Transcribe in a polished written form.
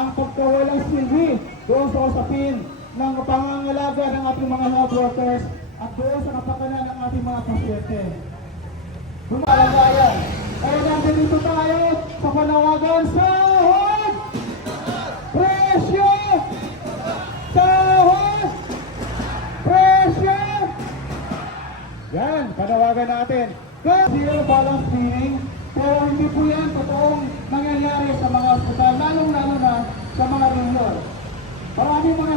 ang pagkawalang silbi doon sa usapin ng pangangalaga ng ating mga health workers at doon sa kapakanan ng ating mga pasyente. Lumalagayan. Kaya nandito tayo sa panawagan sahod! Presyo! Sahod! Presyo! Yan, panawagan natin. Zero balance billing, pero hindi po yan totoong nangyayari sa mga ospital, lalong-lalo na sa mga rural. Maraming mga